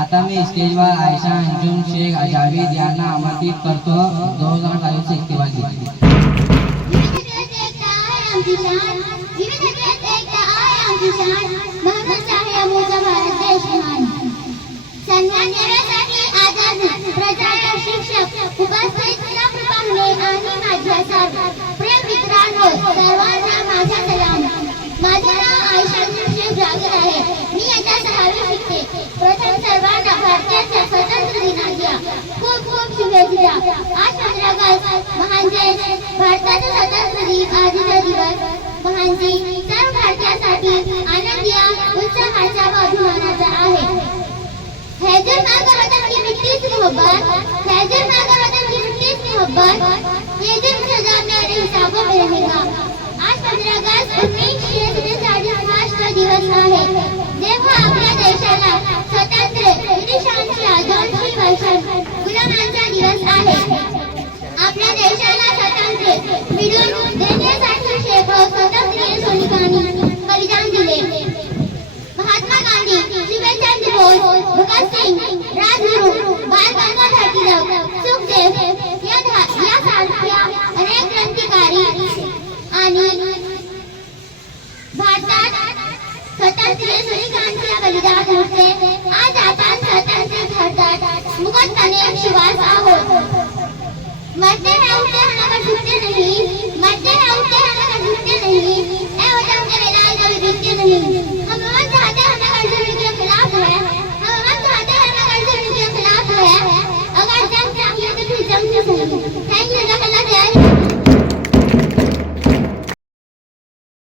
आता मी स्टेजवर आयशा अंजुम शेख जावेद यांना आमंत्रित करतो. 2022 इस्तेमाल शिक्षक उपस्थित पाहुणे आणि माझ्या प्रिय मित्रांनो, सर्वांना माझा सलाम. माझे नाव आयशा शेख जावेद आहे. मी आता 6वी शिकते. प्रथम सर्वांना भारताच्या स्वातंत्र्य दिनाच्या खूप खूप शुभेच्छा. आज 15 ऑगस्ट म्हणजे भारताचा स्वातंत्र्य दिन. आजचा दिवस म्हणजे सर्व भारतीयांसाठी आनंदी उत्साहाचा व अभिमानाचा आहे. हैदर मांगा वतन की मिट्टी से मोहब्बत, हैदर मांगा वतन की मिट्टी से मोहब्बत, ये दिन सदा मेरे हिसाबों में रहेगा. आज 15 ऑगस्ट 1947 चा दिवस आहे, जेव्हा आपल्या देशाला स्वतंत्र ब्रिटिशांच्या 200 वर्ष गुलामांचा दिवस आहे. आपल्या देशाला स्वातंत्र्य मिळवून देण्यासाठी शेकडो स्वातंत्र्य सैनिकांनी बलिदान दिले. महात्मा गांधी, सुभाषचंद्र बोस, भगत सिंग, राजगुरू, बाल गंगाधर टिळक, सुखदेव यासारख्या अनेक क्रांतिकारी आणि भारतात स्वातंत्र्य सैनिकांच्या बलिदानामुळे आज आपण स्वतंत्र भारतात मुक्तपणे श्वास आहोत. मरते हैं उठते हैं मगर झुकते नहीं, मरते हैं उठते हैं मगर झुकते नहीं, ऐ वतन के लाल कभी बिकते नहीं.